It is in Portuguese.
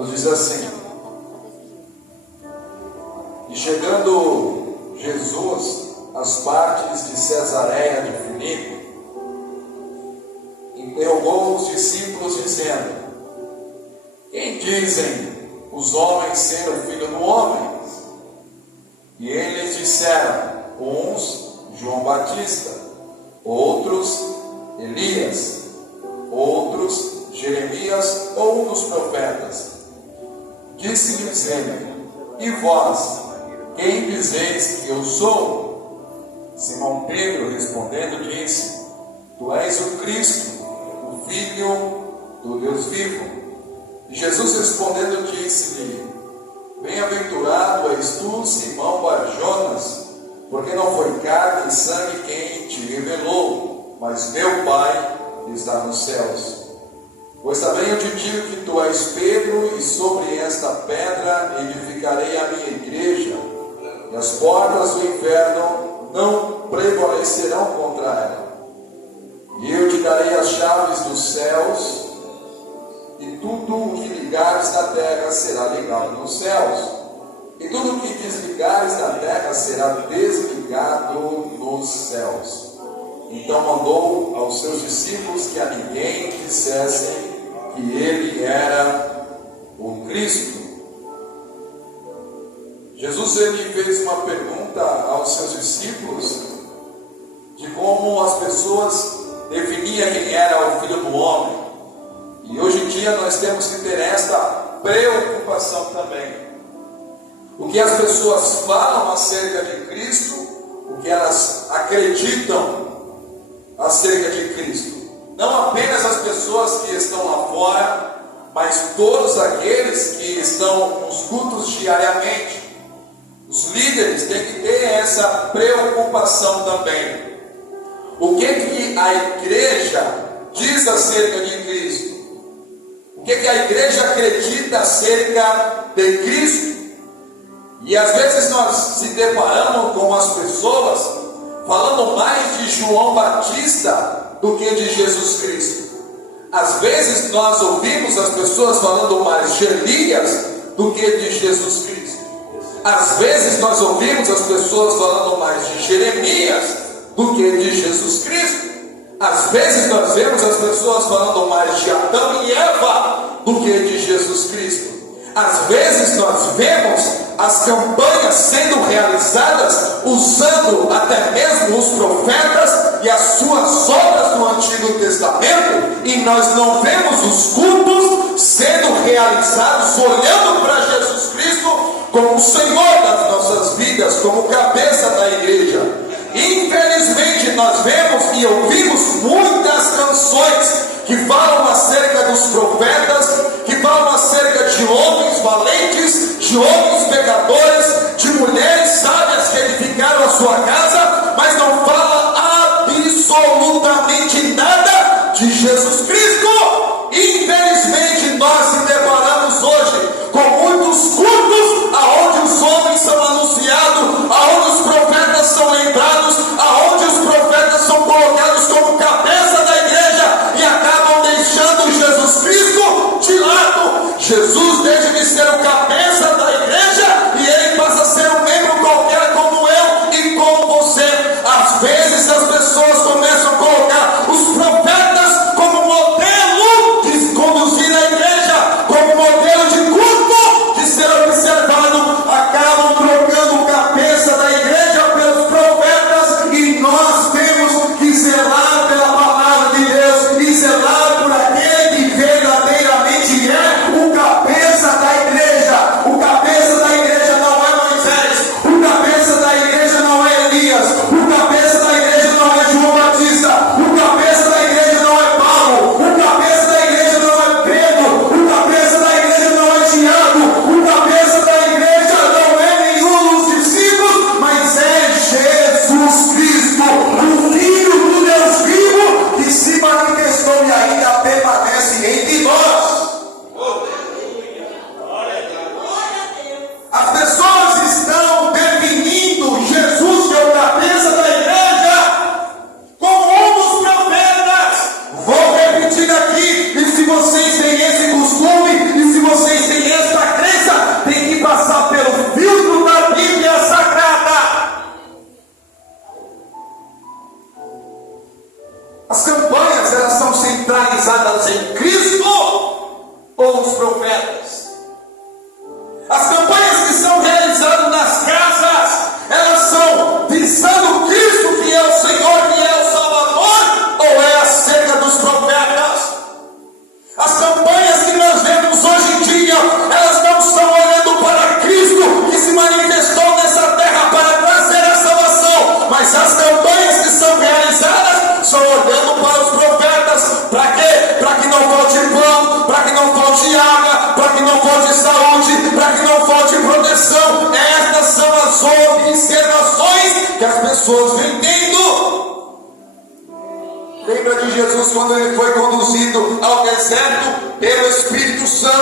nos diz assim: e chegando Jesus às partes de Cesareia de Filipe, interrogou os discípulos dizendo: quem dizem os homens ser o Filho do Homem? E eles disseram: uns João Batista, outros Elias, outros Jeremias ou um dos profetas. Disse-lhes ele: e vós, quem dizeis que eu sou? Simão Pedro respondendo disse: tu és o Cristo, o Filho do Deus vivo. E Jesus respondendo disse-lhe: bem-aventurado és tu, Simão Bar-Jonas, porque não foi carne e sangue quem te revelou, mas meu Pai que está nos céus. Pois também eu te digo que tu és Pedro, e sobre esta pedra edificarei a minha igreja, e as portas do inferno não prevalecerão contra ela. E eu te darei as chaves dos céus, e tudo o que ligares na terra será ligado nos céus, e tudo o que desligares na terra será desligado nos céus. Então mandou aos seus discípulos que a ninguém dissessem que ele era o Cristo. Jesus ele fez uma pergunta aos seus discípulos de como as pessoas definiam quem era o Filho do Homem. E hoje em dia nós temos que ter esta preocupação também. O que as pessoas falam acerca de Cristo, o que elas acreditam acerca de Cristo. Não apenas as pessoas que estão lá fora, mas todos aqueles que estão nos cultos diariamente. Os líderes têm que ter essa preocupação também. O que a igreja diz acerca de Cristo? O que a igreja acredita acerca de Cristo? E às vezes nós se deparamos com as pessoas falando mais de João Batista do que de Jesus Cristo. Às vezes nós ouvimos as pessoas falando mais de Elias do que de Jesus Cristo. Às vezes nós ouvimos as pessoas falando mais de Jeremias do que de Jesus Cristo. Às vezes nós vemos as pessoas falando mais de Adão e Eva do que de Jesus Cristo. Às vezes nós vemos as campanhas sendo realizadas usando até mesmo os profetas e as suas obras no Antigo Testamento, e nós não vemos os cultos sendo realizados olhando para Jesus Cristo como o Senhor das nossas vidas, como cabeça da igreja. Infelizmente nós vemos e ouvimos muitas canções que falam acerca dos profetas, que falam acerca de homens valentes, de homens pecadores, de mulheres sábias que edificaram a sua casa, mas não fala absolutamente nada de Jesus Cristo. Infelizmente nós se deparamos hoje com muitos cultos aonde os homens são anunciados, aonde os profetas são lembrados, aonde os profetas são colocados como cabeça da igreja e acabam deixando Jesus Cristo de lado. Jesus deixa de ser o cabeça da igreja ou os profetas? As campanhas que são realizadas nas casas, elas são visando Cristo, que é o Senhor, que é o Salvador, ou é acerca dos profetas? As campanhas que nós vemos hoje em dia, elas não estão olhando para Cristo, que se manifestou nessa terra para trazer a salvação, mas as campanhas que são realizadas estão olhando para os profetas. Para quê? Para que não falte pão, para que não falte água, para que não falte saúde, para que não falte proteção. Estas são as observações que as pessoas vêm tendo. Lembra de Jesus quando ele foi conduzido ao deserto pelo Espírito Santo?